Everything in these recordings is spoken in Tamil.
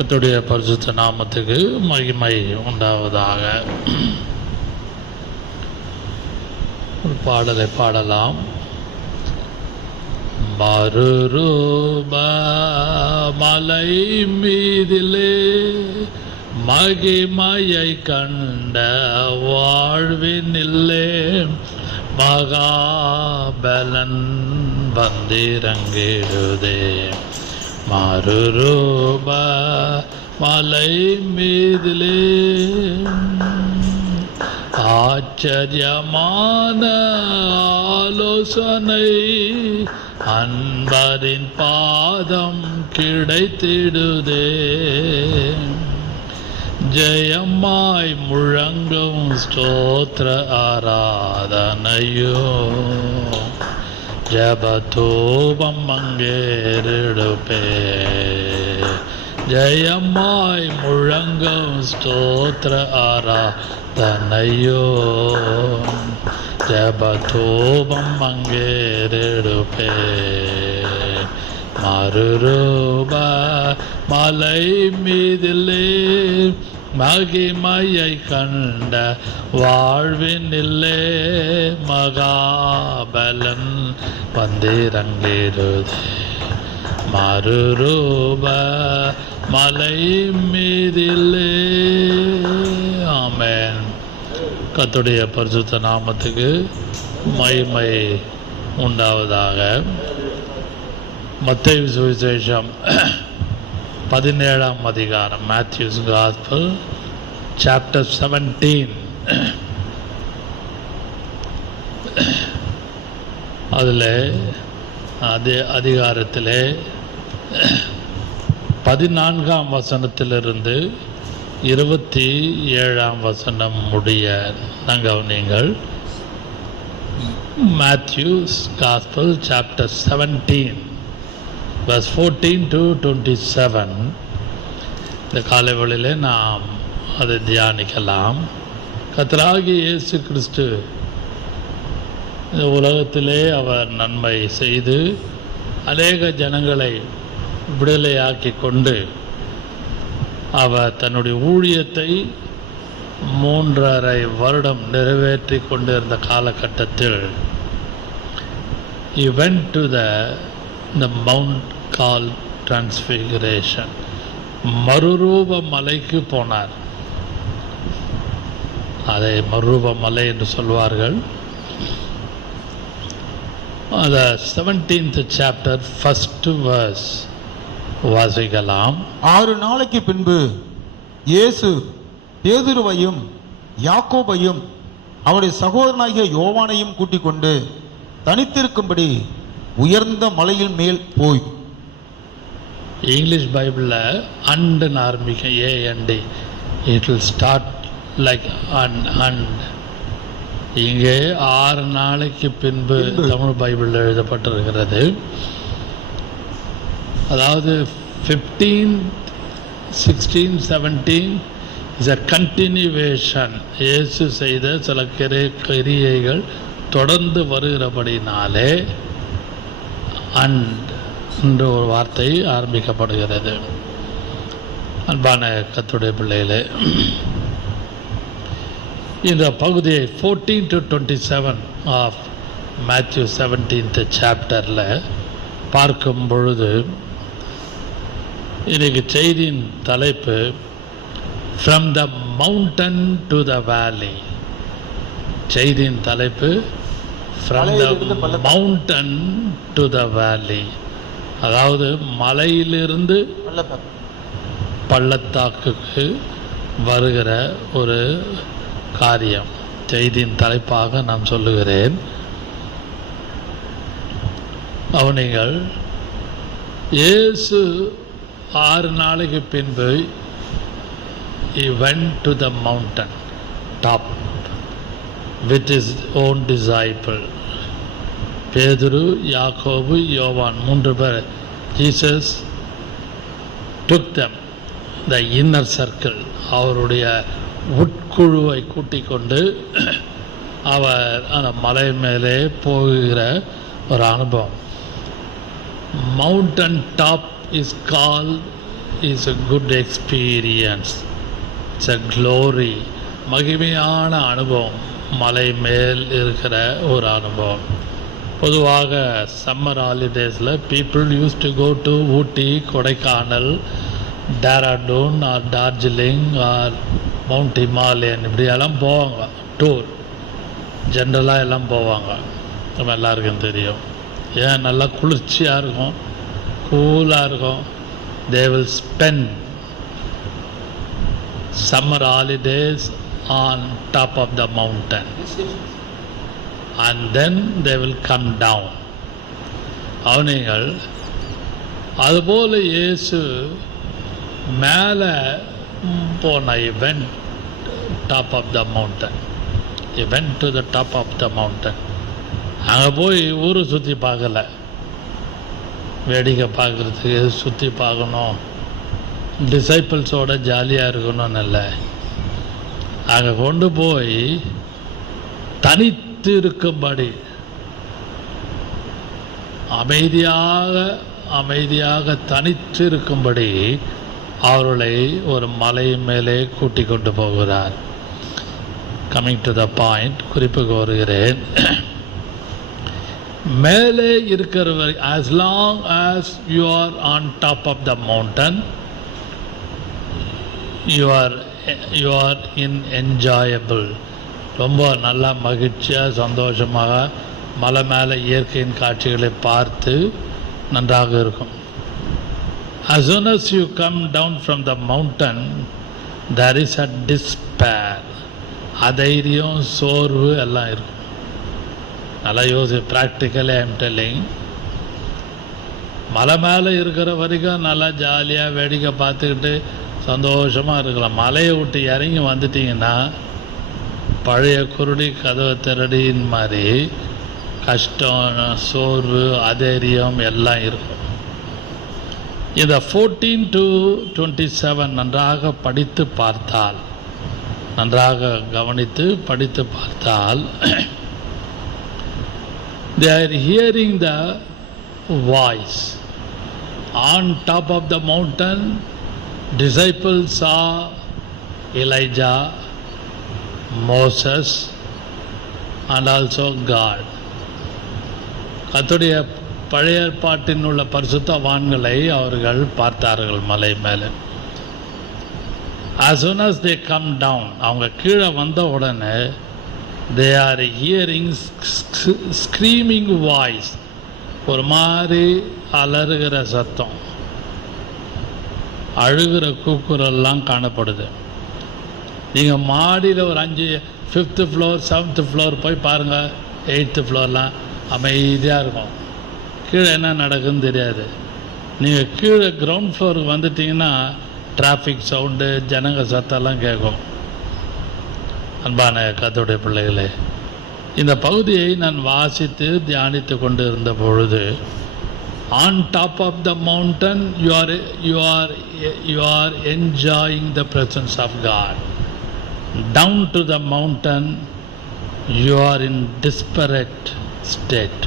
கர்த்தருடைய பரிசுத்த நாமத்துக்கு மகிமை உண்டாவதாக. ஒரு பாடலை பாடலாம். மறுரூப மலை மீதிலே மகிமையை கண்ட வாழ்வினில்லே மகாபலன் வந்திறங்கிடுதே. மறுரூப மலை மீதிலே ஆச்சரியமான ஆலோசனை அன்பரின் பாதம் கிடைத்திடுதே. ஜெயமாய் முழங்கும் ஸ்தோத்திர ஆராதனையோ ஜபதூபம் அங்கேறிடுப்பே. ஜெயமாய் முழங்கும் ஸ்தோத்திர ஆராதனையோ ஜபதூபம் அங்கேறிடுப்பே. மறுரூப மலை மீதிலே மகிமையை கண்ட வாழ்வினில்லே மகாபலன் வந்திறங்கிடுதே. மறுரூப மலை மீதிலே. ஆமென். கர்த்தருடைய பரிசுத்த நாமத்துக்கு மகிமை உண்டாவதாக. மத்தேயு சுவிசேஷம் 17ஆம் அதிகாரம், மேத்யூஸ் காஸ்பல் சாப்டர் 17. அதில் அதே அதிகாரத்தில் 14ஆம் வசனத்திலிருந்து 27ஆம் வசனம் முடிய கவனியுங்கள். Matthew's gospel chapter 17 verse 14 to 27. இந்த காலை வேளையிலே நாம் அதை தியானிக்கலாம். கர்த்தராகிய இயேசு கிறிஸ்து இந்த உலகத்திலே அவர் நன்மை செய்து அநேக ஜனங்களை விடுதலையாக்கி கொண்டு அவர் தன்னுடைய ஊழியத்தை 3.5 வருடம் நிறைவேற்றி கொண்டிருந்த காலகட்டத்தில் he went to the mount called Transfiguration. மறுரூப மலைக்கு போனார். அதை மறுரூப மலை என்று சொல்வார்கள். அந்த 17th chapter 1st verse வாசிக்கலாம். 6 நாளைக்கு பின்பு இயேசு பேதுருவையும் யாக்கோபையும் அவருடைய சகோதரனாகிய யோவானையும் கூட்டிக் கொண்டு தனித்திருக்கும்படி உயர்ந்த மலையில் மேல் போய். இங்கிலீஷ் பைபிளில் அண்ட் ஆரம்பிக்க AND, it will start like and. இங்கே 6 நாளைக்கு பின்பு தமிழ் பைபிளில் எழுதப்பட்டிருக்கிறது. அதாவது 15, 16, 17 இஸ் அ கண்டினியூவேஷன். இயேசு செய்த சில கிரியைகள் தொடர்ந்து வருகிறபடினாலே அண்ட் என்ற ஒரு வார்த்தை ஆரம்பிக்கப்படுகிறது. அன்பான கர்த்தருடைய பிள்ளைகளே, இந்த பகுதியை 14 to 27 ஆஃப் மேத்யூ 17th சாப்டரில் பார்க்கும் பொழுது இன்றைக்கு செய்தியின் தலைப்பு from the mountain to the வேலி. செய்தியின் தலைப்பு from the mountain to the வேலி, அதாவது மலையிலிருந்து பள்ளத்தாக்குக்கு வருகிற ஒரு காரியம். செய்தியின் தலைப்பாக நான் சொல்லுகிறேன். அவனிகள் இயேசு 6 நாளைக்கு பின்பு he went to the mountain top with his own disciple. பேதுரு, யாக்கோபு, யோவான் 3 பேர். Jesus took them, the inner circle, அவருடைய உட்குழுவை கூட்டிக் கொண்டு அவர் அந்த மலை மேலே போகிற ஒரு அனுபவம். Mountain top is called is a good experience. It's a glory. மகிமையான அனுபவம், மலை மேல் இருக்கிற ஒரு அனுபவம். பொதுவாக சம்மர் ஹாலிடேஸில் people use to go to Ooty, Kodaikanal, Dehradun or Darjeeling or mount Himalayan இப்படியெல்லாம் போவாங்க. டூர் ஜென்ரலாக எல்லாம் போவாங்க. நம்ம எல்லாருக்கும் தெரியும். ஏன் நல்லா குளிர்ச்சியாக இருக்கும், கூலாக இருக்கும். They will spend summer holidays on top of the mountain and then they will come down. அவர்கள் அதுபோல இயேசு மேலே போன event top of the mountain. He went to the top of the mountain. அங்கே போய் ஊரை சுற்றி பார்க்கல, வேடிக்கை பார்க்குறதுக்கு சுற்றி பார்க்கணும், டிசைப்பிள்ஸோட ஜாலியாக இருக்கணும்னு இல்லை. அங்கே கொண்டு போய் தனித்து இருக்கும்படி அமைதியாக தனித்து இருக்கும்படி அவர்களை ஒரு மலை மேலே கூட்டி கொண்டு போகிறார். கம்மிங் டு த பாயிண்ட், குறிப்புக்கு வருகிறேன். மேலே இருக்கிறவர், as long as you are on top of the mountain, you are in enjoyable. ரொம்ப நல்லா மகிழ்ச்சியாக சந்தோஷமாக மலை மேலே இயற்கையின் காட்சிகளை பார்த்து நன்றாக இருக்கும். As soon as you come down from the mountain, there is a despair. அதைரியம், சோர்வு எல்லாம் இருக்கும். நல்லா ப்ராக்டிக்கலி ஐ எம் டெல்லிங். மலை மேலே இருக்கிற வரைக்கும் நல்லா ஜாலியாக வேடிக்கை பார்த்துக்கிட்டு சந்தோஷமாக இருக்கலாம். மலையை விட்டு இறங்கி வந்துட்டிங்கன்னா பழைய குருடி கதவை திரடின் மாதிரி கஷ்டம், சோர்வு, அதேரியம் எல்லாம் இருக்கும். இந்த 14 to 27 நன்றாக படித்து பார்த்தால், நன்றாக கவனித்து படித்து பார்த்தால், they are hearing the voice. On top of the mountain, disciples saw Elijah, Moses and also God. கர்த்தருடைய பழைய ஏற்பாட்டில் உள்ள பரிசுத்தவான்களை அவர்கள் பார்த்தார்கள் மலை மேலே. As soon as they come down, அவங்க கீழே வந்த உடனே they are hearing screaming voice, ஒரு மாதிரி அலறுகிற சத்தம், அழுகிற கூக்குரல்லாம் காணப்படுது. நீங்கள் மாடியில் ஒரு 5th floor 7th floor போய் பாருங்கள், 8th floorலாம் அமைதியாக இருக்கும். கீழே என்ன நடக்குதுன்னு தெரியாது. நீங்கள் கீழே கிரவுண்ட் ஃப்ளோருக்கு வந்துட்டிங்கன்னா டிராஃபிக் சவுண்டு, ஜனங்க சத்தம்லாம் கேட்கும். அன்பான கர்த்தருடைய பிள்ளைகளே, இந்த பகுதியை நான் வாசித்து தியானித்து கொண்டு இருந்த பொழுது, on top of the mountain you are enjoying the presence of God. Down to the mountain you are in desperate state.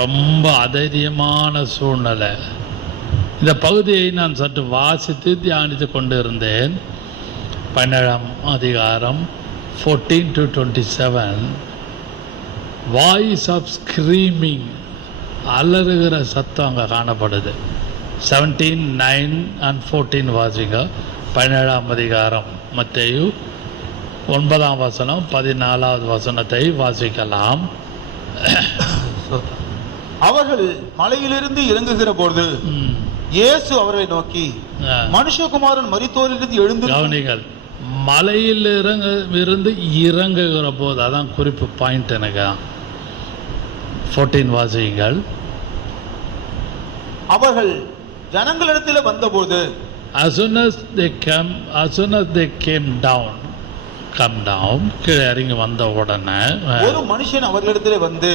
ரொம்ப அதைரியமான சூழ்நிலை. இந்த பகுதியை நான் சற்று வாசித்து தியானித்து கொண்டு இருந்தேன். 17ஆம் அதிகாரம் 14 to 27, வாய்ஸ் ஆஃப் ஸ்க்ரீமிங், அலறுகிற சத்தம் அங்கே காணப்படுது. 17, 9 and 14 வாசிங்க. 17ஆம் அதிகாரம் மத்தேயு 9ஆம் வசனம் 14வது வசனத்தை வாசிக்கலாம். அவர்கள் மலையிலிருந்து இறங்குகிற போது இயேசு அவர்களை நோக்கி, மனுஷகுமாரன் மரித்தோரிலிருந்து எழுந்து, கவனிங்கள், மலையில் இருந்து இறங்குகிற போது, அதான் குறிப்பு பாயிண்ட் எனக்கு. 14 வாசியுங்கள். அவர்கள் ஜனங்களிடத்தில் வந்தபோது, as soon as they came down, கீழே இறங்கி வந்த உடனே ஒரு மனுஷன் அவர்களிடத்தில் வந்து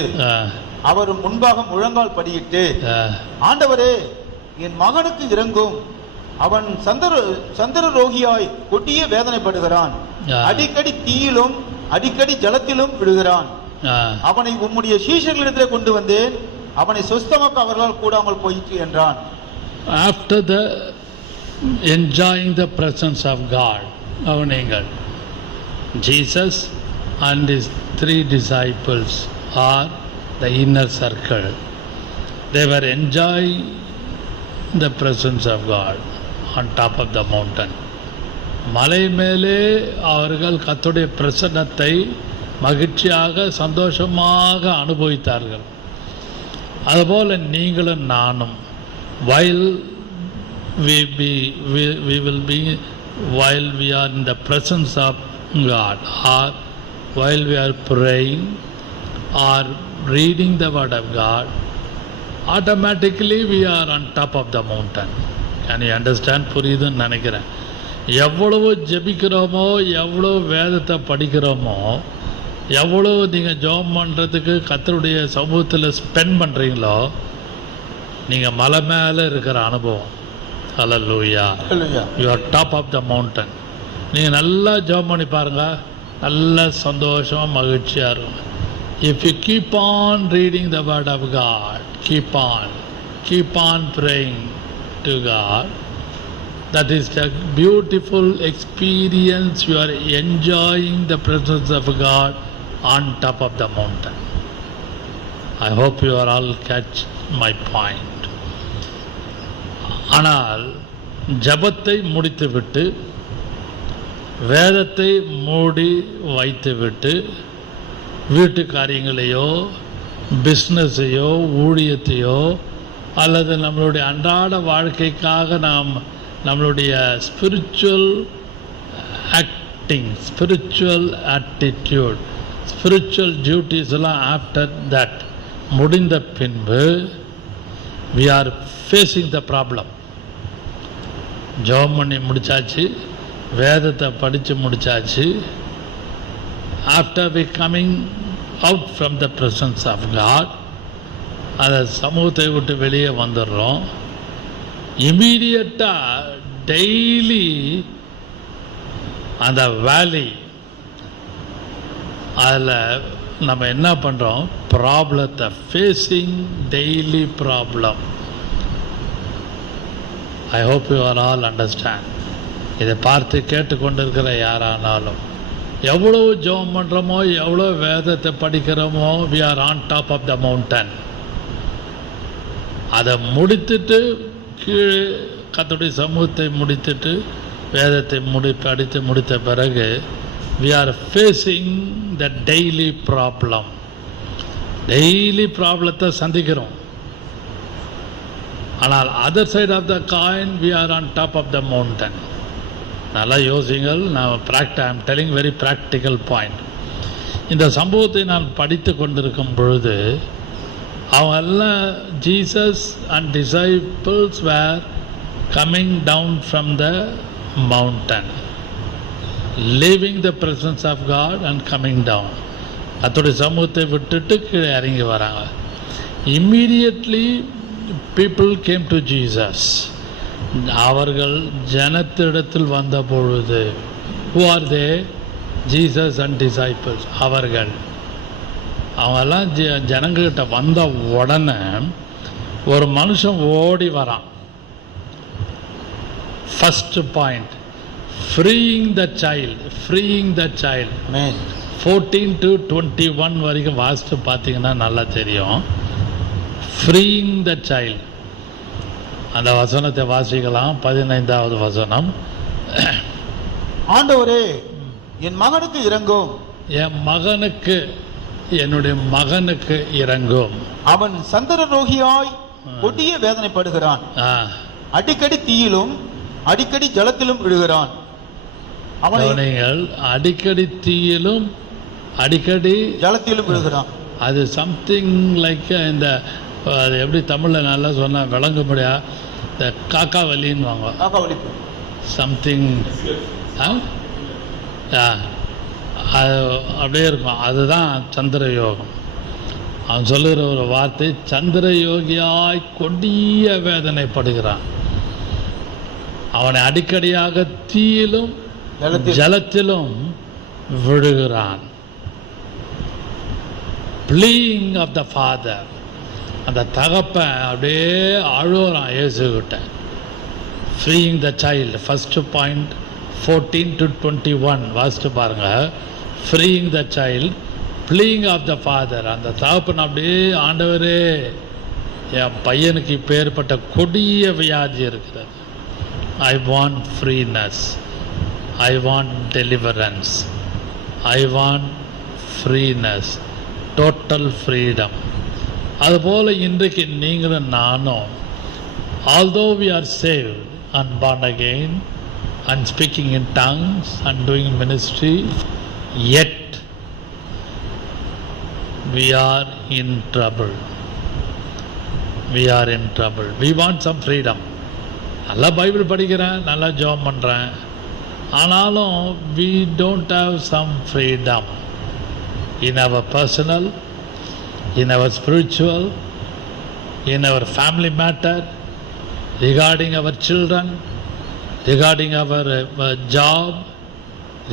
அவர் முன்பாக முழங்கால் படியிட்டு, ஆண்டவரே, என் மகனுக்கு இறங்கும், அவன் சந்திர ரோகியாய் கொடிய வேதனைப்படுகிறான், அடிக்கடி தீயிலும் அடிக்கடி ஜலத்திலும் விடுகிறான், அவனை உம்முடைய சீஷர்களிடத்தில் கொண்டு வந்தேன், அவனை சுஸ்தமாக்க அவர்களால் கூடாமல் போயிற்று என்றான். After the enjoying the presence of God. கவனிங்கள், Jesus and his 3 disciples are the inner circle. They were enjoying the presence of God on top of the mountain. மலை மேலே அவர்கள் கர்த்தருடைய பிரசன்னத்தை மகிழ்ச்சியாக சந்தோஷமாக அனுபவித்தார்கள். அதுபோல் நீங்களும் நானும் while we will be while we are in the presence of God, or while we are praying or reading the word of God, automatically we are on top of the mountain. Can you understand? புரியுதுன்னு நினைக்கிறேன். எவ்வளவு ஜெபிக்கிறோமோ, எவ்வளோ வேதத்தை படிக்கிறோமோ, எவ்வளோ நீங்கள் ஜெபம் பண்ணுறதுக்கு கர்த்தருடைய சமூகத்தில் ஸ்பெண்ட் பண்ணுறீங்களோ, நீங்கள் மலை மேலே இருக்கிற அனுபவம். Hallelujah. You are top of the mountain. நீங்கள் நல்லா ஜெபம் பண்ணி பாருங்கள், நல்ல சந்தோஷமாக மகிழ்ச்சியாக இருக்கும். If you keep on reading the word of God, keep on praying to God, that is a beautiful experience. You are enjoying the presence of God on top of the mountain. I hope you are all catch my point. ஆனால் ஜபத்தை முடித்துவிட்டு வேதத்தை மூடி வைத்துவிட்டு வீட்டு காரியங்களையோ பிஸ்னஸையோ ஊழியத்தையோ அல்லது நம்மளுடைய அன்றாட வாழ்க்கைக்காக நாம் நம்மளுடைய spiritual acting, spiritual attitude, spiritual duties எல்லாம் ஆஃப்டர் தட் முடிந்த பின்பு we are facing the problem. ஜெபம் பண்ணி முடிச்சாச்சு, வேதத்தை படித்து முடிச்சாச்சு. After we coming out from the presence of God, அந்த சமூகத்தை விட்டு வெளியே வந்துடுறோம். இமீடியட்டாக டெய்லி அந்த வேலி அதில் நம்ம என்ன பண்ணுறோம், ப்ராப்ளத்தை facing daily problem. I hope you are all understand. இதை பார்த்து கேட்டுக்கொண்டிருக்கிற யாரானாலும் எவ்வளோ ஜெபம் பண்ணுறோமோ, எவ்வளோ வேதத்தை படிக்கிறோமோ, we are on top of the mountain. அதை முடித்துட்டு கீழே கர்த்தருடைய சமூகத்தை முடித்துட்டு வேதத்தை படித்து முடித்த பிறகு we are facing the daily problem. Daily ப்ராப்ளத்தை சந்திக்கிறோம். ஆனால் other side of the coin we are on top of the mountain. நல்லா யோசிங்கள். I am telling very practical point. இந்த சம்பவத்தை நான் படித்து கொண்டிருக்கும் பொழுது அவங்க எல்லாம் Jesus and disciples were coming down from the mountain, leaving the presence of God and coming down. கர்த்தருடைய சமூகத்தை விட்டுட்டு கீழே இறங்கி வராங்க. Immediately people came to Jesus. அவர்கள் ஜனத்திடத்தில் வந்த பொழுது, who are they? Jesus and disciples. அவங்கெல்லாம் ஜனங்கிட்ட வந்த உடனே ஒரு மனுஷன் ஓடி வரான். First point, freeing the child. Amen. 14 to 21 வரைக்கும் வாசித்து பார்த்தீங்கன்னா நல்லா தெரியும். freeing the child, அந்த வசனத்தை வாசிக்கலாம். 15வது வசனம். ஆண்டவரே, என் மகனுக்கு இறங்கும். என்னுடைய மகனுக்கு இறங்கும். அவன் சந்தர ரோகியாய் கொடிய வேதனைப்படுகிறான். அடிக்கடி தீயிலும் அடிக்கடி ஜலத்திலும் விழுகிறான். அவனைகள் அடிக்கடி தீயிலும் அடிக்கடி ஜலத்திலும் விழுகிறான். அது சம்திங் லைக் இந்த அது எப்படி தமிழில் நல்லா சொன்னால் விளங்க முடியா, இந்த காக்கா வலின்னு வாங்க, காக்கா வலிப்பு சம்திங் அது அப்படியே இருக்கும். அதுதான் சந்திர யோகம். அவன் சொல்லுகிற ஒரு வார்த்தை, சந்திர யோகியாய் கொடிய வேதனைப்படுகிறான். அவனை அடிக்கடியாக தீயிலும் ஜலத்திலும் விழுகிறான். ப்ளீயிங் ஆஃப் த ஃபாதர், அந்த தகப்பன் அப்படியே அழுகிறான் இயேசுகிட்ட. freeing the child. First point 14 to 21 வாசித்து பாருங்க. freeing the child, pleading of the father. அந்த தகப்பன் அப்படியே, ஆண்டவரே என் பையனுக்கு இப்போ ஏற்பட்ட கொடிய வியாதி இருக்கிறது, I want freeness, I want deliverance, I want freeness, total freedom. அதுபோல் இன்றைக்கு நீங்களும் நானும், although we are saved and born again and speaking in tongues and doing ministry, yet we are in trouble. We are in trouble. We want some freedom. நல்லா பைபிள் படிக்கிறேன், நல்லா ஜெபம் பண்ணுறேன், ஆனாலும் we don't have some freedom in our personal, in our spiritual, in our family matter, regarding our children, regarding our job,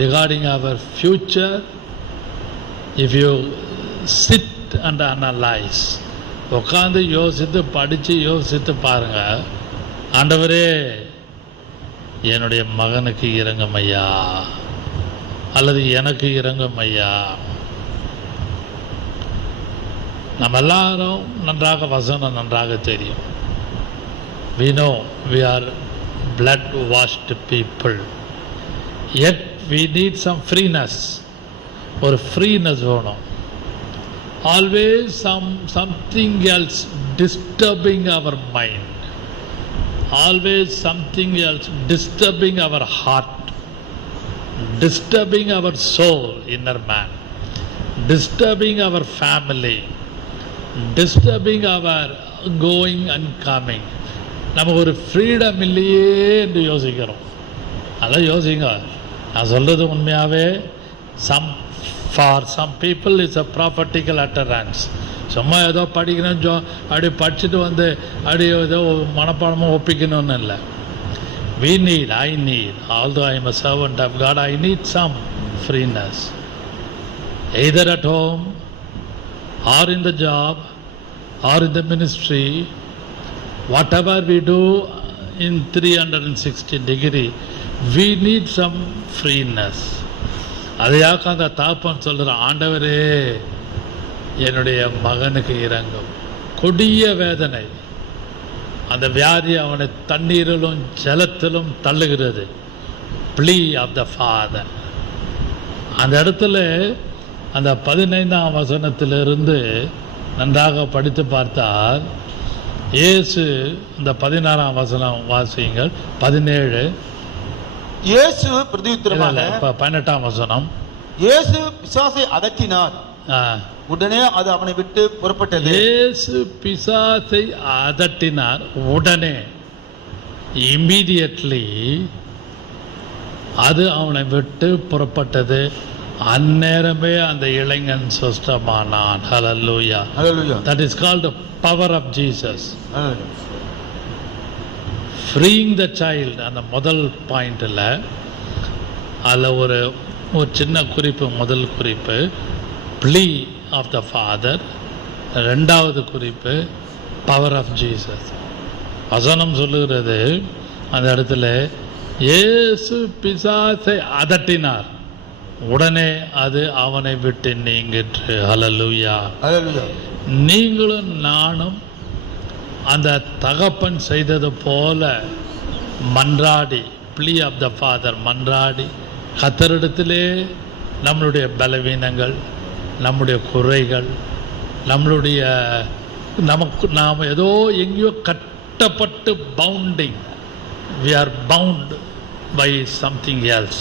regarding our future. If you sit and analyze, உட்காந்து யோசித்து படித்து யோசித்து பாருங்க, ஆண்டவரே என்னுடைய மகனுக்கு இரங்கும் ஐயா, அல்லது எனக்கு இரங்கும் ஐயா. நம்ம எல்லாரும் நன்றாக வசனம் நன்றாக தெரியும். we know we are blood washed people, yet we need some freeness. ஒரு freeness வேணும். always something else disturbing our mind, always something else disturbing our heart, disturbing our soul, inner man, disturbing our family, disturbing our going and coming. நமக்கு ஒரு ஃப்ரீடம் இல்லையே என்று யோசிக்கிறோம். அதான் யோசிங்க, நான் சொல்கிறது உண்மையாகவே for some people it's a practical utterance. சும்மா ஏதோ படிக்கணும், அப்படி படிச்சுட்டு வந்து அப்படி ஏதோ மனப்பாடமாக ஒப்பிக்கணும்னு இல்லை. I need, although I am a servant of God, I need some freeness, either at home or in the job or in the ministry. Whatever we do in 360 degree, we need some freeness. அதையாக்க அந்த தாப்பன் சொல்கிற, ஆண்டவரே என்னுடைய மகனுக்கு இரங்கும். கொடிய வேதனை, அந்த வியாதி அவனை தண்ணீரிலும் ஜலத்திலும் தள்ளுகிறது. plea of the father. அந்த இடத்துல அந்த 15ஆம் வசனத்திலிருந்து நன்றாக படித்து பார்த்தால், இயேசு இந்த 16ஆம் வசனம் வாசியுங்கள், 17. இயேசு பிரதியுத்தரமாக, 18ஆம் வசனம், இயேசு பிசாசை அதட்டினார், உடனே அது அவனை விட்டு புறப்பட்டது. இயேசு பிசாசை அதட்டினார், உடனே immediately அது அவனை விட்டு புறப்பட்டது. அந்நேரமே அந்த இளைஞன் சுஸ்தமானான். ஹல்லேலூயா. That is called the power of Jesus. freeing the child. அந்த முதல் பாயிண்டில் அதில் ஒரு சின்ன குறிப்பு, முதல் குறிப்பு plea of the father, ரெண்டாவது குறிப்பு power of Jesus. வசனம் சொல்லுகிறது அந்த இடத்துல, இயேசு பிசாசை அதட்டினார், உடனே அது அவனை விட்டு நீங்கிற்று. ஹல்லேலூயா. நீங்களும் நானும் அந்த தகப்பன் செய்தது போல மன்றாடி, plea of the father, மன்றாடி கர்த்தரிடத்திலே நம்மளுடைய பலவீனங்கள், நம்முடைய குறைகள், நம்மளுடைய நாம் ஏதோ எங்கேயோ கட்டப்பட்டு bounding, we are bound by something else,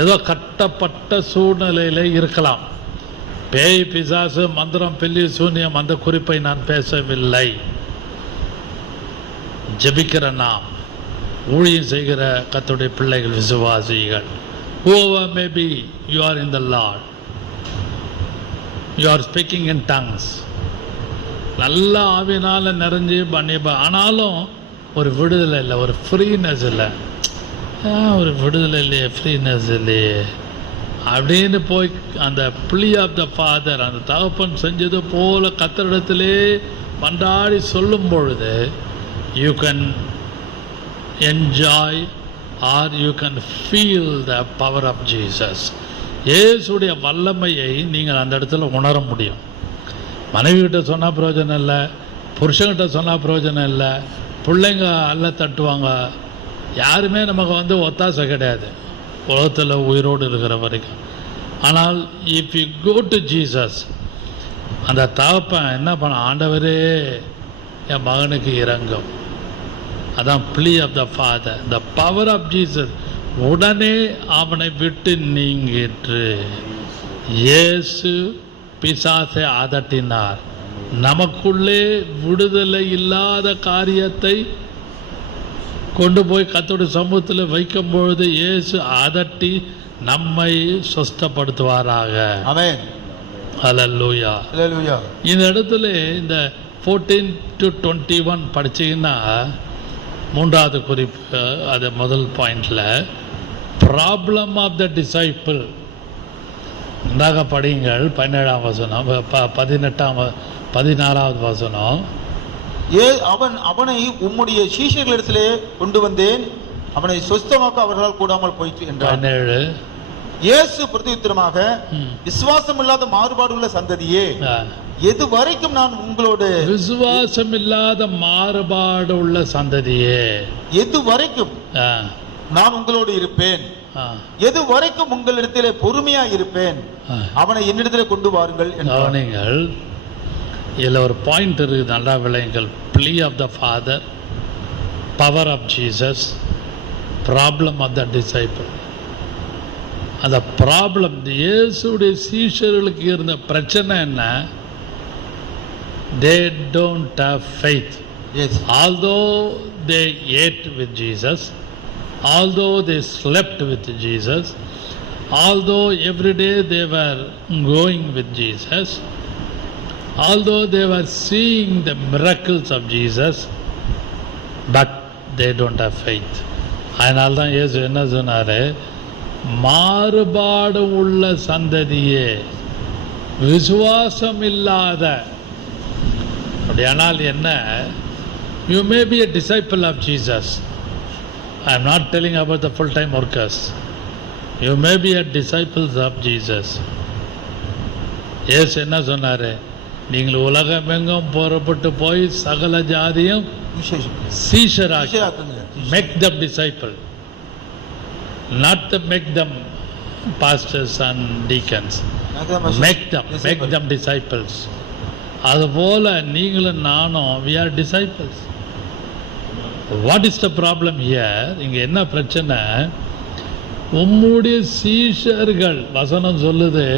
ஏதோ கட்டப்பட்ட சூழ்நிலையில் இருக்கலாம். பேய், பிசாசு, மந்திரம், பில்லி, சூன்யம், அந்த குறிப்பை நான் பேசவில்லை. ஜெபிக்கிற நாம், ஊழியம் செய்கிற கர்த்தருடைய பிள்ளைகள், விசுவாசிகள், whoever may be, you are in the Lord, you are speaking in tongues, நல்ல ஆவினால நிறைஞ்சு பண்ணி, ஆனாலும் ஒரு விடுதலை இல்லை, ஒரு ஃப்ரீனஸ் இல்லை. ஒரு விடுதலை இல்லையே, ஃப்ரீனஸ் இல்லையே அப்படின்னு போய் அந்த plea of the father, அந்த தகப்பன் செஞ்சது போல கர்த்தரிடத்திலே மன்றாடி சொல்லும் பொழுது, you can enjoy or you can feel the power of Jesus. இயேசுடைய வல்லமையை நீங்கள் அந்த இடத்துல உணர முடியும். மனைவிகிட்ட சொன்னால் பிரயோஜனம் இல்லை, புருஷன்கிட்ட சொன்னால் பிரயோஜனம் இல்லை, பிள்ளைங்க அல்ல தட்டுவாங்க, யாருமே நமக்கு ஒத்தாசை கிடையாது உலகத்தில் உயிரோடு இருக்கிற வரைக்கும். ஆனால் if you go to Jesus, அந்த தகப்பன் என்ன பண்ண, ஆண்டவரே என் மகனுக்கு இறங்கும், அதான் plea of the father, the power of Jesus. உடனே அவனை விட்டு நீங்கிற்று. இயேசு பிசாசை அதட்டினார். நமக்குள்ளே விடுதலை இல்லாத காரியத்தை கொண்டு போய் கர்த்தருடைய சமூகத்தில் வைக்கும் பொழுது இயேசு அதட்டி நம்மை சுஸ்தப்படுத்துவாராக. ஆமென். ஹல்லேலூயா. ஹல்லேலூயா. இந்த இடத்துல இந்த 14 to 21 படிச்சீங்கன்னா, மூன்றாவது குறிப்பு, அது முதல் பாயிண்ட்ல ப்ராப்ளம் ஆஃப் த டிசைபிள். இதாக படிங்கள் 17ஆம் வசனம், 14வது வசனம். அவனை உம்முடைய சீஷர்களிடத்திலே கொண்டு வந்தேன், அவனை சொஸ்தமாக்க அவர்களால் கூடாமல் போயிற்று என்றார். 17. இயேசு பிரதியுத்தரமாக, விசுவாசம் இல்லாத மாறுபாடுள்ள சந்ததியே, எது வரைக்கும் நான் உங்களோடு, விசுவாசம் இல்லாத மாறுபாடு உள்ள சந்ததியே, எது வரைக்கும் நான் உங்களோடு இருப்பேன், எது வரைக்கும் உங்களிடத்திலே பொறுமையா இருப்பேன், அவனை என்னிடத்திலே கொண்டு வாருங்கள் என்றார். இதில் ஒரு பாயிண்ட் இருக்குது, நல்லா விளையுங்கள். Plea of the father, power of Jesus, problem of the disciple. அந்த ப்ராப்ளம், இயேசுடைய சீஷர்களுக்கு இருந்த பிரச்சனை என்ன? they don't have faith. Yes. Although they ate with Jesus, although they slept with Jesus, although every day they were going with Jesus, although they were seeing the miracles of Jesus, but they don't have faith. அதனால தான் இயேசு என்ன சொன்னார்? மாறுபாடு உள்ள சந்ததியே, விசுவாசம் இல்லாத. அப்படியானால் என்ன? You may be a disciple of Jesus. I am not telling about the full-time workers. You may be a disciple of Jesus. இயேசு என்ன சொன்னார்? நீங்கள் உலகமெங்கும் புறப்பட்டு போய் சகல ஜாதியும் சீஷராக்கி, make them disciple, not to make them pastors and deacons. Make them disciples. அதுபோல நீங்களும் நானும் we are disciples. What is the problem here? இங்கே என்ன பிரச்சனை? உம்முடைய சீஷர்கள், வசனம் சொல்லுது,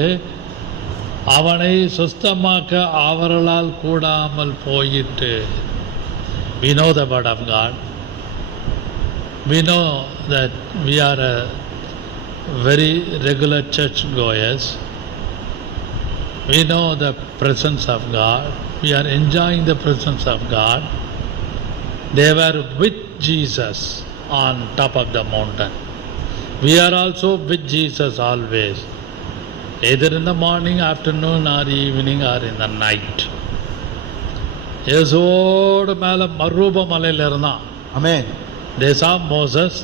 அவனை சுஸ்தமாக்க அவர்களால் கூடாமல் போயிட்டு. We know the word of God. We know that we are a very regular church goers. We know the presence of God. We are enjoying the presence of God. They were with Jesus on top of the mountain. We are also with Jesus always, either in the morning, afternoon, or evening, or in the night. இயேசுவோடு மேலே மறுரூப மலையில் இருந்தான். Amen. They saw Moses,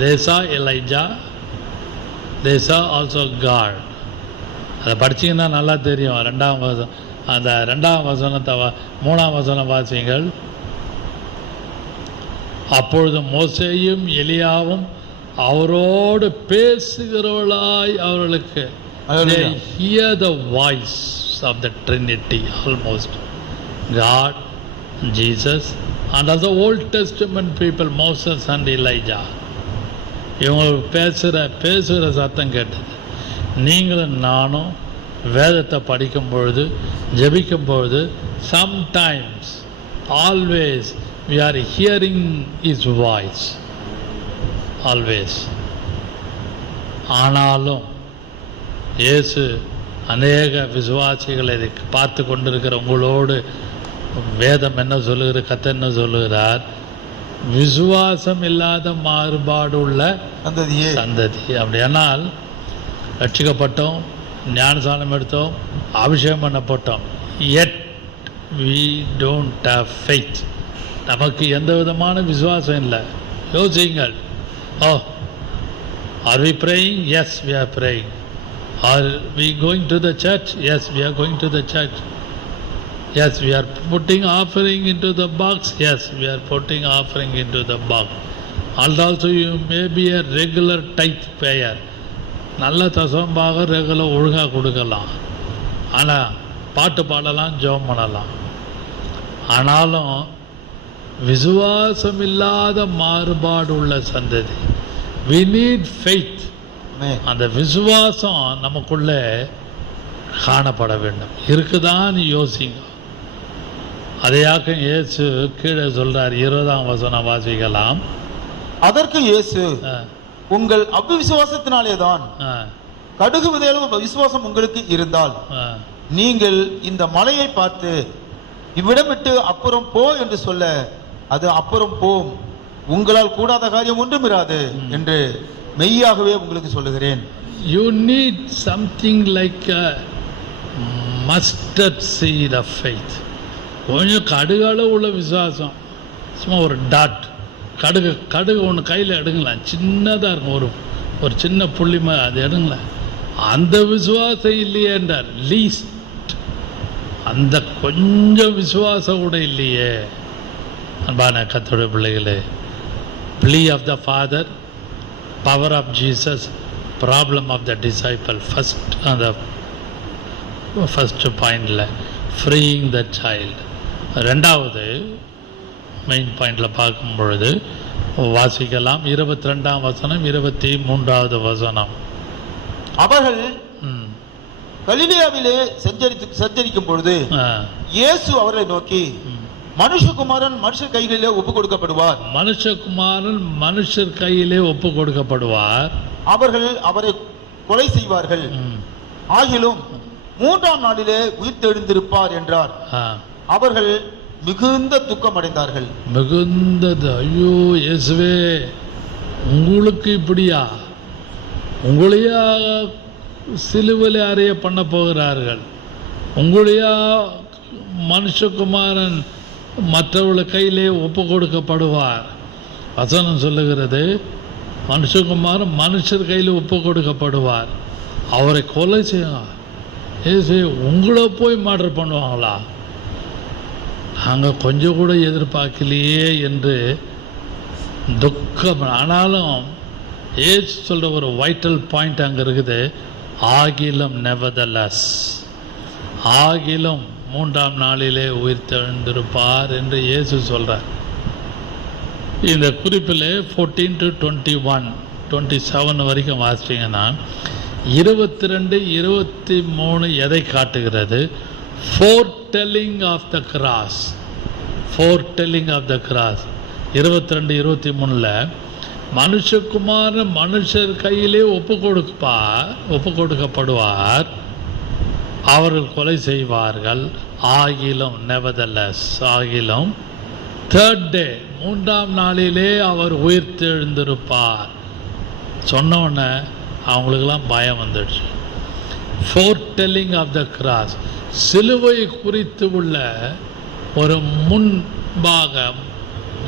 they saw Elijah, they saw also God. அதை படிச்சிங்கன்னா நல்லா தெரியும். அந்த 2ஆம் வசனத்தை 3ஆம் வசனம் வாசிங்கள். அப்பொழுது மோசேயும் எலியாவும் அவரோடு பேசுகிறவர்களாய் அவர்களுக்கு, they hear the voice of the Trinity almost, God, Jesus, and also Old Testament people, Moses and Elijah. இவங்க பேசுகிற சத்தம் கேட்டது. நீங்களும் நானும் வேதத்தை படிக்கும் பொழுது, ஜெபிக்கும் பொழுது, sometimes, always we are hearing his voice, always. ஆனாலும் இயேசு அநேக விசுவாசிகளை பார்த்து கொண்டிருக்கிற உங்களோடு வேதம் என்ன சொல்லுகிற, கர்த்தர் என்ன சொல்லுகிறார்? விசுவாசம் இல்லாத மாறுபாடு உள்ள சந்ததி. அப்படியானால் ரட்சிக்கப்பட்டோம், ஞானசானம் எடுத்தோம், அபிஷேகம் பண்ணப்பட்டோம், yet we don't have faith. நமக்கு எந்த விதமான விசுவாசம் இல்லை. யோசிங்கள். Oh, are we praying? Yes, we are praying. Are we going to the church? Yes, we are going to the church. Yes, we are putting offering into the box. Yes, we are putting offering into the box. Also, you may be a regular tithe payer. நல்ல தசம்பாக ரெகுலர் ஒழுங்காக கொடுக்கலாம். ஆனால் பாட்டு பாடலாம், ஜெபம் பண்ணலாம். ஆனாலும் விசுவாசம் இல்லாத மாறுபாடு உள்ள சந்ததி. we need faith. அந்த விசுவாசம் நமக்குள்ளே காணப்பட வேண்டும். இருக்குதான்னு யோசிங்க. அதையாக்க இயேசு கீழே சொல்றார், 20ஆம் வசனம் வாசிக்கலாம். அதற்கு இயேசு, உங்கள் அவிசுவாசத்தினாலே தான். கடுகு விதையளவு விசுவாசம் உங்களுக்கு இருந்தால் நீங்கள் இந்த மலையை பார்த்து இவ்விடம் விட்டு அப்புறம் போ என்று சொல்ல அது அப்புறம் போம், உங்களால் கூடாத காரியம் ஒன்றும் இராது என்று மெய்யாகவே உங்களுக்கு சொல்லுகிறேன். You need something like a mustard seed of faith. கொஞ்சம் கடுகளவு உள்ள விசுவாசம். சும்மா ஒரு டாட் கடுகு ஒன்று கையில் எடுங்களேன், சின்னதாக இருக்கும், ஒரு சின்ன புள்ளிமா, அது எடுங்களேன். அந்த விசுவாசம் இல்லையே என்றார். லீஸ்ட் அந்த கொஞ்சம் விசுவாசம் கூட இல்லையே. அன்பான கர்த்தருடைய பிள்ளைகளே, plea of the Father, power of Jesus, problem of the disciple. அந்த ஃபஸ்ட்டு பாயிண்டில் freeing the child. ரெண்டாவது மெயின் பாயிண்டில் பார்க்கும் பொழுது வாசிக்கலாம். 22ஆம் வசனம், 23வது வசனம். அவர்கள் கலிலேயாவிலே சஞ்சரிக்கும் பொழுது இயேசு அவர்களை நோக்கி, மனுஷகுமாரன் மனுஷர் கைகளிலே ஒப்பு கொடுக்கப்படுவார். மனுஷகுமாரன் மனுஷர் கையிலே ஒப்பு கொடுக்கப்படுவார். அவர்கள் அவரை கொலை செய்வார்கள். ஆகிலும் 3ஆம் நாளிலே உயிர்த்தெழுந்திருப்பார் என்றார். அவர்கள் மிகுந்த துக்கம் அடைந்தார்கள். மிகுந்தது. ஐயோ இயேசுவே, உங்களுக்கு இப்படியா? உங்களையா சிலுவையில் அறைய பண்ண போகிறார்கள்? உங்களையா மனுஷகுமாரன் மற்றவர்கள் கையிலே ஒப்பு கொடுக்கப்படுவார்? வசனம் சொல்லுகிறது, மனுஷகுமாரன் மனுஷர் கையில் ஒப்பு கொடுக்கப்படுவார். அவரை கொலை செய்ய ஏசு உங்களை போய் மர்டர் பண்ணுவாங்களா? நாங்கள் கொஞ்சம் கூட எதிர்பார்க்கலையே என்று துக்கம். ஆனாலும் ஏசு சொல்கிற ஒரு வைட்டல் பாயிண்ட் அங்கே இருக்குது. ஆகிலும் நெவர்தலெஸ், ஆகிலும் 3ஆம் நாளிலே உயிர்த்தெழுந்திருப்பார் என்று இயேசு சொல்கிறார். இந்த குறிப்பில் 14 to 21, 27 வரைக்கும் வாசிச்சிங்கன்னா 22, 23 எதை காட்டுகிறது? foretelling of the cross. foretelling of the cross. 22, 23 மனுஷகுமாரன் மனுஷர் கையிலே ஒப்பு கொடுக்கப்படுவார். அவர்கள் கொலை செய்வார்கள். ஆகிலும் நெவர்தலெஸ், ஆகிலும் 3rd day, 3ஆம் நாளிலே அவர் உயிர்த்தெழுந்திருப்பார் சொன்னோடனே அவங்களுக்கெல்லாம் பயம் வந்துடுச்சு. foretelling of the cross, சிலுவை குறித்து உள்ள ஒரு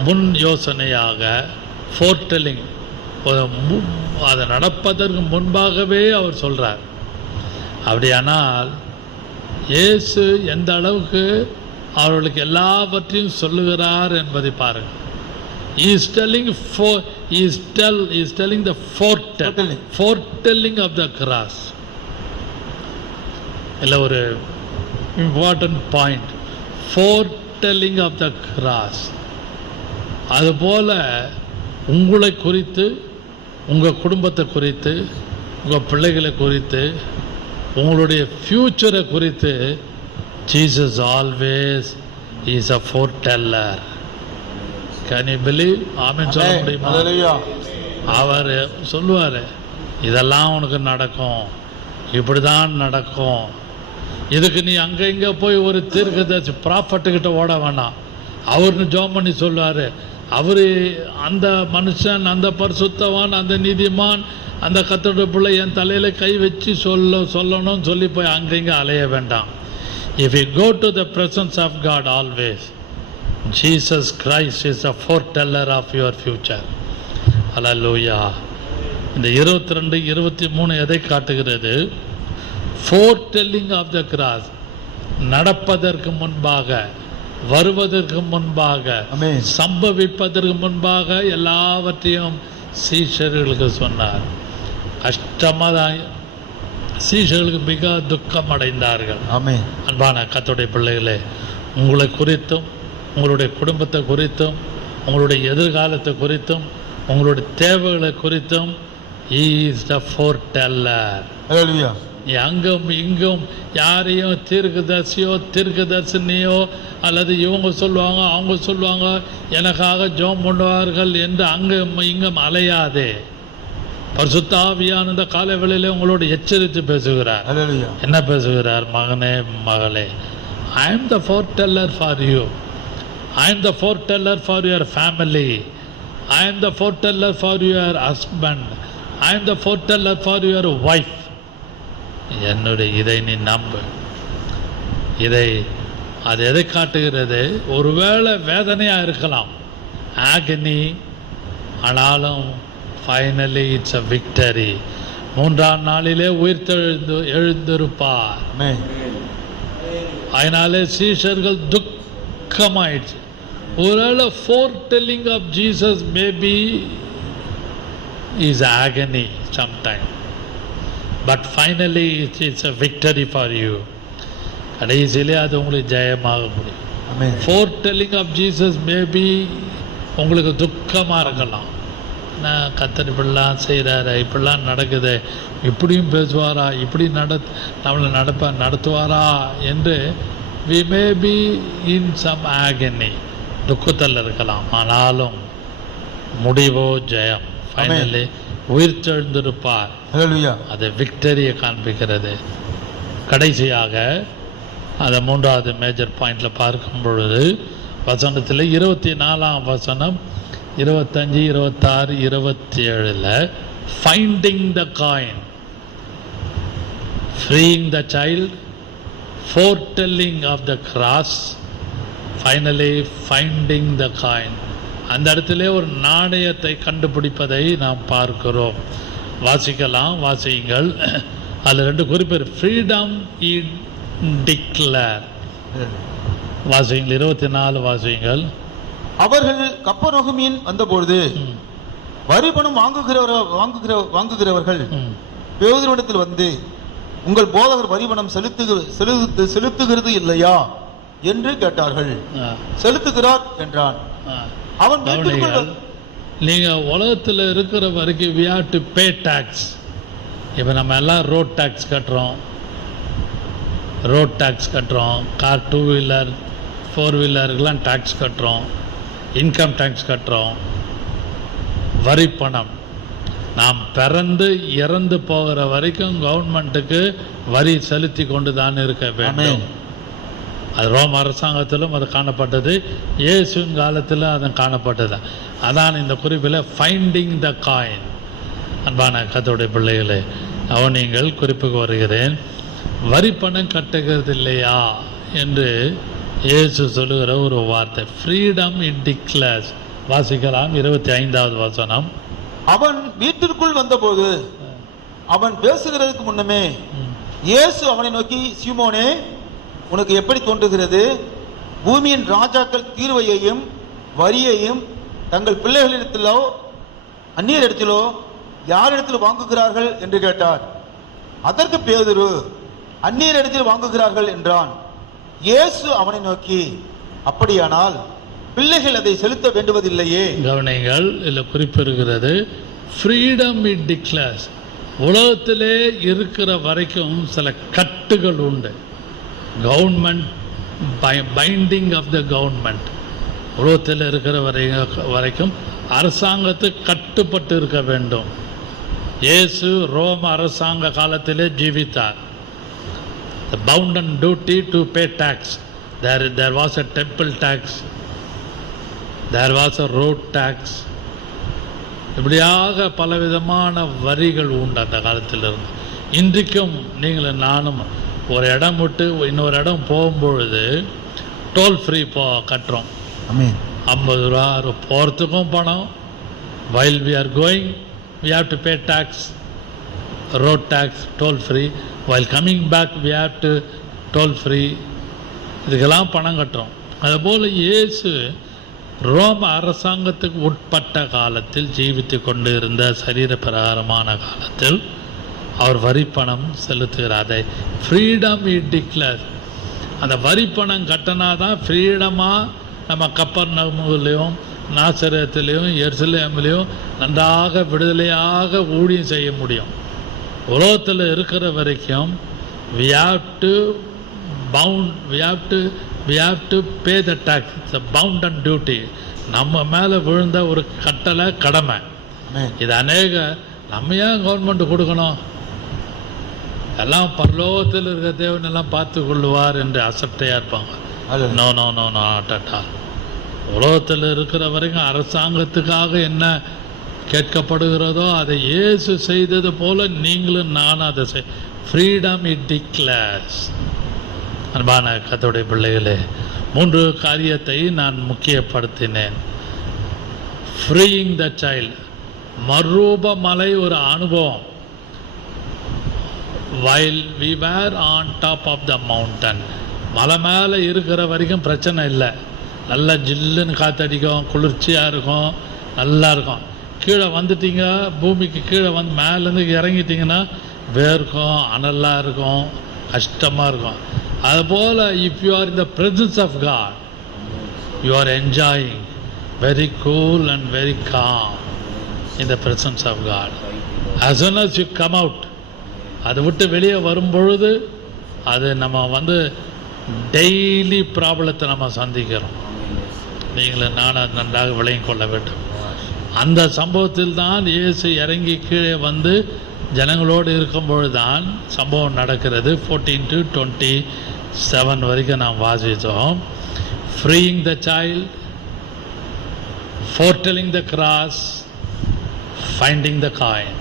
முன் யோசனையாக foretelling, அதை நடப்பதற்கு முன்பாகவே அவர் சொல்கிறார். அப்படியானால் இயேசு எந்த அளவுக்கு அவர்களுக்கு எல்லாவற்றையும் சொல்லுகிறார் என்பதை பாருங்கள். He is telling the foretelling of the cross. இல்லை ஒரு important point, foretelling of the cross. அதுபோல உங்களை குறித்து, உங்கள் குடும்பத்தை குறித்து, உங்கள் பிள்ளைகளை குறித்து, உங்களுடைய ஃப்யூச்சரை குறித்து Jesus always is a foreteller. Can you believe? ஆமென் சொல்ல முடியுமா? அவர் சொல்லுவார், இதெல்லாம் உனக்கு நடக்கும், இப்படி தான் நடக்கும். இதுக்கு நீ அங்கே இங்கே போய் ஒரு தீர்க்கதரிசி ப்ராஃபட்டுக்கிட்ட ஓட வேணாம். அவர்னு ஜெபம் பண்ணி சொல்லுவார். அவர் அந்த மனுஷன், அந்த பரிசுத்தவான், அந்த நீதிமான், அந்த கர்த்தருடைய பிள்ளை என் தலையில் கை வச்சு சொல்லணும்னு சொல்லி போய் அங்கே இங்கே அலைய வேண்டாம். If you go to the presence of God always, Jesus Christ is a foreteller of your future. Hallelujah. இந்த 22 23 எதை காட்டுகிறது? foretelling of the cross. நடப்பதற்கு முன்பாக, வருவதற்கு முன்பாக, சம்பவிப்பதற்கு முன்பாக எல்லாவற்றையும் சீஷர்களுக்கு சொன்னார். கஷ்டமாக சீஷர்களுக்கு மிக துக்கம் அடைந்தார்கள். அன்பான கர்த்தருடைய பிள்ளைகளே, உங்களை குறித்தும் உங்களுடைய குடும்பத்தை குறித்தும் உங்களுடைய எதிர்காலத்தை குறித்தும் உங்களுடைய தேவைகளை குறித்தும் He is the foreteller. அங்கும் இங்கும் யாரையும் தீர்க்கதரிசினியோ அல்லது இவங்க சொல்லுவாங்க அவங்க சொல்லுவாங்க எனக்காக ஜெபம் பண்ணுவார்கள் என்று அங்கும் இங்கும் அலையாதே. பரிசுத்த ஆவியானவர் இந்த காலவேளையிலே உங்களோடு எச்சரித்து பேசுகிறார். என்ன பேசுகிறார்? மகனே மகளே, I am the foreteller for you. I am the foreteller for your family. I am the foreteller for your husband. I am the foreteller for your wife. என்னுடைய இதை நீ நம்பு. அது எதை காட்டுகிறது? ஒருவேளை வேதனையாக இருக்கலாம், ஆகனி, ஆனாலும் ஃபைனலி இட்ஸ் அ விக்டரி. 3ஆம் நாளிலே எழுந்திருப்பார். அதனாலே சீஷர்கள் துக்கமாயிடுச்சு. ஒருவேளை foretelling of Jesus maybe is agony sometime, but finally it's a victory for you. கடைசியிலே அது உங்களுக்கு ஜெயமாக முடியும். foretelling of Jesus maybe உங்களுக்கு துக்கமாக இருக்கலாம். நான் கர்த்தர் இப்படிலாம் செய்கிறாரு, இப்படிலாம் நடக்குது, இப்படியும் பேசுவாரா, இப்படி நம்மளை நடத்துவாரா என்று we may be in some agony, துக்கத்தில் இருக்கலாம். ஆனாலும் முடிவோ ஜெயம். ஃபைனலி உயிர்த்தெழுந்திருப்பார். அது விக்டரியை காண்பிக்கிறது. கடைசியாக அதை 3வது மேஜர் பாயிண்டில் பார்க்கும் பொழுது வசனத்தில் 24ஆம் வசனம் 25, 26, 27 finding the coin, freeing the child, foretelling of the cross, finally finding the coin. அந்த இடத்துல ஒரு நாணயத்தை கண்டுபிடிப்பதை நாம் பார்க்கிறோம். வாசிக்கலாம், வாசியுங்கள். அதில் 2 குறிப்பு. ஃப்ரீடம் இன் டிக்ளேர். வாசியுங்கள். 24 வாசியுங்கள். அவர்கள் கப்பர்நகூமின் வந்தபொழுது வரி பணம் வாங்குகிறவர்கள் பேதுருவிடத்தில் வந்து, உங்கள் போதகர் வரி பணம் செலுத்துகிறது இல்லையா என்று கேட்டார்கள். செலுத்துகிறார் என்றான். அவன் நீங்க உலகத்தில் இருக்கிற வரைக்கும் we have to pay tax. இப்போ நம்ம எல்லாம் ரோட் டேக்ஸ் கட்டுறோம், கார் 2 வீலர் 4 வீலருக்கெல்லாம் டேக்ஸ் கட்டுறோம், இன்கம் டேக்ஸ் கட்டுறோம். வரி பணம் நாம் பிறந்து இறந்து போகிற வரைக்கும் கவர்மெண்ட்டுக்கு வரி செலுத்தி கொண்டு தான் இருக்க வேண்டும். அது ரோம் அரசாங்கத்திலும் அது காணப்பட்டது, இயேசுவின் காலத்திலும் அது காணப்பட்டது. அதான் இந்த குறிப்பில் ஃபைண்டிங் த காயின். அன்பான கர்த்தருடைய பிள்ளைகளே, நீங்கள் குறிப்புக்கு வருகிறேன். வரி பணம் கட்டுகிறது இல்லையா என்று இயேசு சொல்லுகிற ஒரு வார்த்தை, ஃப்ரீடம் இன் டிக்ளேர்ஸ். வாசிக்கலாம். 25வது வசனம். அவன் வீட்டிற்குள் வந்தபோது அவன் பேசுகிறதுக்கு முன்னமே இயேசு அவனை நோக்கி, சீமோனே, உனக்கு எப்படி தோன்றுகிறது? பூமியின் ராஜாக்கள் தீர்வையையும் வரியையும் தங்கள் பிள்ளைகளிடத்திலோ அந்நியரிடத்திலோ யாரிடத்தில் வாங்குகிறார்கள் என்று கேட்டார். அதற்கு பேதுரு, அந்நியரிடத்தில் வாங்குகிறார்கள் என்றான். இயேசு அவனை நோக்கி, அப்படியானால் பிள்ளைகள் அதை செலுத்த வேண்டுவதில்லையே. கவனிங்கள், இதில் குறிப்பிடுகிறது ஃப்ரீடம் இட் டிக்ளேர்ஸ். உலகத்திலே இருக்கிற வரைக்கும் சில கட்டுகள் உண்டு. Government binding of the government. உலகத்தில் இருக்கிற வரைக்கும் அரசாங்கத்துக்கு கட்டுப்பட்டு இருக்க வேண்டும். இயேசு ரோம அரசாங்க காலத்திலே ஜீவித்தார். The bounden duty to pay tax. There was a temple tax. There was a road tax. இப்படியாக பலவிதமான வரிகள் உண்டு அந்த காலத்தில் இருந்து. இன்றைக்கும் நீங்கள் நானும் ஒரு இடம் விட்டு இன்னொரு இடம் போகும்பொழுது டோல் ஃப்ரீ கட்டுறோம். ஆமென். 50 ரூபா போகிறதுக்கும் பணம். while we are going we have to pay tax, road tax, toll free. while coming back we have to toll free. இதுக்கெல்லாம் பணம் கட்டுறோம். அதுபோல் இயேசு ரோம அரசாங்கத்துக்கு உட்பட்ட காலத்தில் ஜீவித்து கொண்டு இருந்த சரீர பிரகாரமான காலத்தில் அவர் வரி பணம் செலுத்துகிறார். அதை ஃப்ரீடம் இட் டிக்ளேர். அந்த வரி பணம் கட்டினா தான் ஃப்ரீடமாக நம்ம கப்பர்நகூம்லையும் நாசரேத்திலையும் எருசலேமிலையும் நன்றாக விடுதலையாக ஊழியம் செய்ய முடியும். உலகத்தில் இருக்கிற வரைக்கும் we have to pay the tax. It's a bounden duty. நம்ம மேலே விழுந்த ஒரு கட்டளை, கடமை. இது அநேக நம்ம ஏன் கவர்மெண்ட் கொடுக்கணும், எல்லாம் பரலோகத்தில் இருக்கிற தேவன் எல்லாம் பார்த்து கொள்ளுவார் என்று அசட்டையாக இருப்பாங்க. No no no not at all. உலகத்தில் இருக்கிற வரைக்கும் அரசாங்கத்துக்காக என்ன கேட்கப்படுகிறதோ அதை இயேசு செய்தது போல நீங்களும் நானும் அதை செய். Freedom it declares. அன்பான கர்த்தருடைய பிள்ளைகளே, 3 காரியத்தை நான் முக்கியப்படுத்தினேன். Freeing the child. மறுரூபமலை ஒரு அனுபவம். while we were on top of the mountain, மலை மேலே இருக்கிற வரைக்கும் பிரச்சனை இல்லை. நல்லா ஜில்லுன்னு காற்றடிக்கும், குளிர்ச்சியாக இருக்கும், நல்லா இருக்கும். கீழே வந்துட்டீங்க, பூமிக்கு கீழே வந்து மேலேருந்து இறங்கிட்டிங்கன்னா வேர்க்கும், அனலாக இருக்கும், கஷ்டமாக இருக்கும். அதுபோல் if you are in the presence of God you are enjoying very cool and very calm in the presence of God. as soon as you come out, அதை விட்டு வெளியே வரும்பொழுது அது நம்ம டெய்லி ப்ராப்ளத்தை நம்ம சந்திக்கிறோம். நீங்களும் நானும் நன்றாக விளங்கிக் கொள்ள வேண்டும். அந்த சம்பவத்தில் தான் இயேசு இறங்கி கீழே வந்து ஜனங்களோடு இருக்கும்பொழுது தான் சம்பவம் நடக்கிறது. 14 to 27 வரைக்கும் நாம் வாசித்தோம். Freeing the child, foretelling the cross, finding the coin.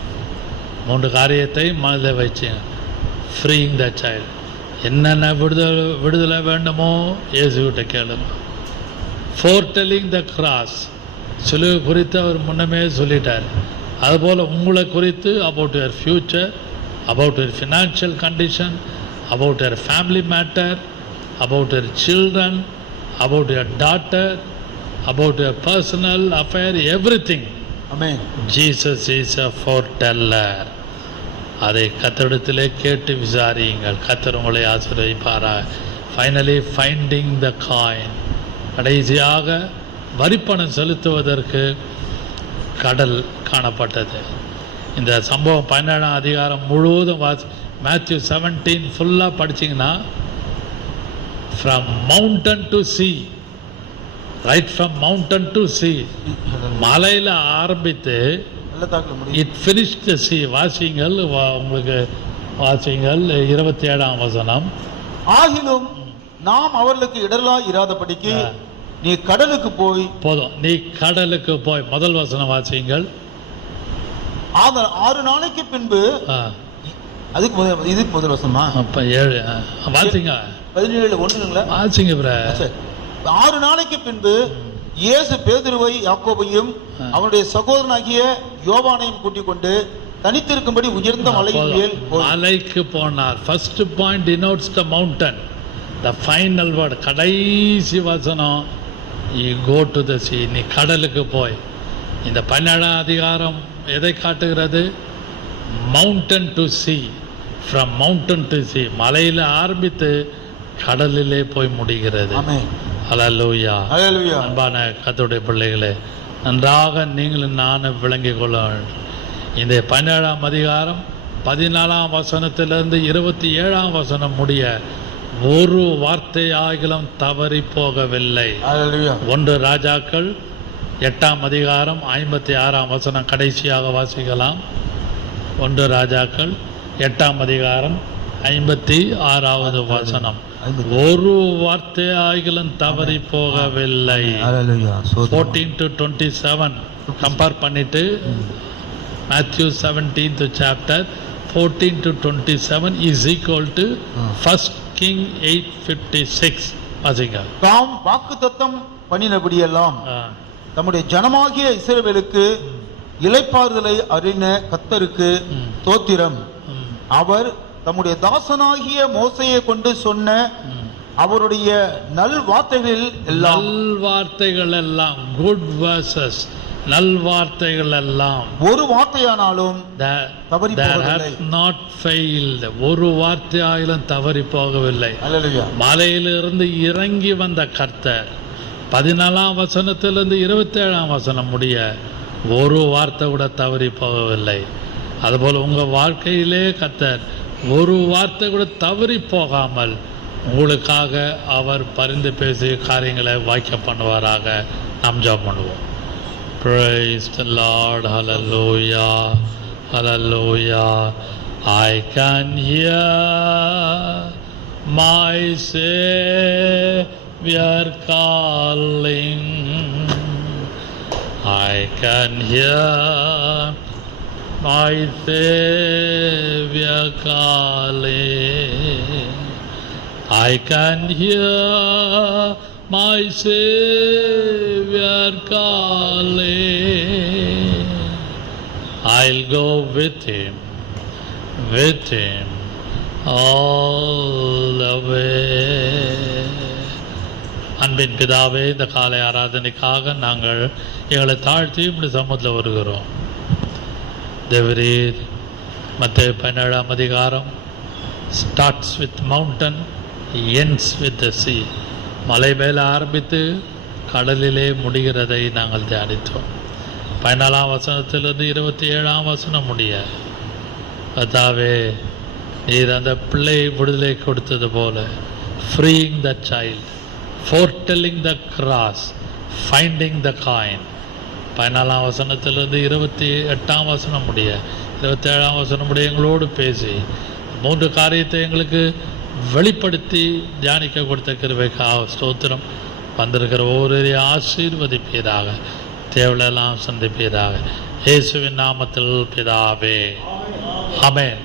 3 காரியத்தை மனதில் வச்சுங்க. Freeing the child. என்னென்ன விடுதலை வேண்டுமோ இயேசுகிட்ட கேளுங்க. foretelling the cross, சிலுவை குறித்து அவர் முன்னமே சொல்லிட்டார். அதுபோல் உங்களை குறித்து about your future, about your financial condition, about your family matter, about your children, about your daughter, about your personal affair, everything. Amen. Jesus is a foreteller. அதை கர்த்தரிடத்திலே கேட்டு விசாரியுங்கள். கர்த்தர் உங்களை ஆசீர்வதிப்பாராக. Finally finding the coin. கடைசியாக வரிப்பணம் செலுத்துவதற்கு கடல் காணப்பட்டது. இந்த சம்பவம் 17ஆம் அதிகாரம் முழுவதும் மேத்யூ 17 ஃபுல்லாக படிச்சிங்கன்னா from mountain to sea, right from mountain to sea, மலையில் ஆரம்பித்து இட் ஃபினிஷ் த சி. வாசிங்கள், உங்களுக்கு வாசிங்கள் 27ஆம் வசனம். ஆகிலும் நாம் அவர்களுக்கு இடரலாய் இராதபடிக்கு நீ கடலுக்கு போய். போதும், நீ கடலுக்கு போய். முதல் வசனம் வாசிங்கள். 6 நாளைக்கு பின்பு. இதுக்கு முதல் வசனமா? அப்ப 7 வாசிங்க. 17 ஒண்ணுங்களா? வாசிங்க ப்ரோ. 6 நாளைக்கு பின்பு இயேசு பேதுருவை யாக்கோபையும் அவனுடைய சகோதரனாகிய யோவானையும் கூட்டிக் கொண்டு தனித்திருக்கும்படி உயர்ந்த மலைக்கு போனார். First point denotes the mountain. the final word, கடைசி வசனம், you go to the sea. நீ கடலுக்கு போய். இந்த 17ஆம் அதிகாரம் எதை காட்டுகிறது? Mountain to C, from mountain to sea, மலையில் ஆரம்பித்து கடலிலே போய் முடிகிறது. ஹல்லேலூயா. அன்பான கர்த்தருடைய பிள்ளைகளே, நன்றாக நீங்களும் நானும் விளங்கிக் கொள்ள வேண்டும். இந்த 17ஆம் அதிகாரம் 14ஆம் வசனத்திலிருந்து 27ஆம் வசனம் முடிய ஒரு வார்த்தையாகிலும் தவறி போகவில்லை. 1 ராஜாக்கள் 8ஆம் அதிகாரம் 56ஆம் வசனம் கடைசியாக வாசிக்கலாம். 1 ராஜாக்கள் 8ஆம் அதிகாரம் 56வது வசனம். ஒரு வார்த்தையாகிலும் தவறி போகவில்லை. 14 to 27 கம்பேர் பண்ணிட்டு Matthew 17th chapter 14 to 27 is equal to 1 King 8:56. வாசிங்க. தாம் வாக்குத்தத்தம் பண்ணினபடியெல்லாம் தம்முடைய ஜனமாகிய இஸ்ரவேலுக்கு இளைப்பாறுதலை அறின கர்த்தருக்கு தோத்திரம். அவர் தம்முடைய தாசனாகிய மோசையை கொண்டு சொன்ன அவருடைய நல் வார்த்தைகள் எல்லாம் குட் வேர்சஸ், நல் வார்த்தைகள் எல்லாம் ஒரு வார்த்தையானாலும் தவறி போகவில்லை. நாட் ஃபெயில்ட், ஒரு வார்த்தையாயிலும் தவறி போகவில்லை. அல்லேலூயா. மலையிலிருந்து இறங்கி வந்த கர்த்தர் 14ஆம் வசனத்திலிருந்து 27ஆம் வசனம் முடிய ஒரு வார்த்தை கூட தவறி போகவில்லை. அதுபோல் உங்கள் வாழ்க்கையிலே கர்த்தர் ஒரு வார்த்தை கூட தவறி போகாமல் உங்களுக்காக அவர் பரிந்து பேசி காரியங்களை வாய்க்க பண்ணுவாராக. நாம் ஜெபம் பண்ணுவோம். Praise the Lord, hallelujah, hallelujah. I can hear my Savior calling. I can hear my Savior calling. I can hear my Savior calling. I'll go with him all the way. அன்பின் பிதாவே, இந்த காலை ஆராதனைக்காக நாங்கள் எங்களை தாழ்த்தி இப்படி சமூகத்தில் வருகிறோம். தேவரீர் மத்தேயு 17ஆம் அதிகாரம் starts with mountain, ends with the sea. மலை மேலே ஆரம்பித்து கடலிலே முடிகிறதை நாங்கள் தியானித்தோம். 14ஆம் வசனத்திலிருந்து 27ஆம் வசனம் முடிய கர்த்தாவே, நீர் அந்த பிள்ளையை விடுதலை கொடுத்தது போல freeing the child, foretelling the cross, finding the coin. 14ஆம் வசனத்திலிருந்து 28ஆம் வசனம் முடிய 27ஆம் வசனம் முடிய எங்களோடு பேசி 3 காரியத்தை எங்களுக்கு வெளிப்படுத்தி தியானிக்க கொடுத்த கிருபைக்காக ஸ்தோத்திரம். வந்திருக்கிற ஒவ்வொரு ஆசீர்வதிப்பீராக, தேவையெல்லாம் சந்திப்பீராக. இயேசுவின் நாமத்தில் பிதாவே, ஆமென்.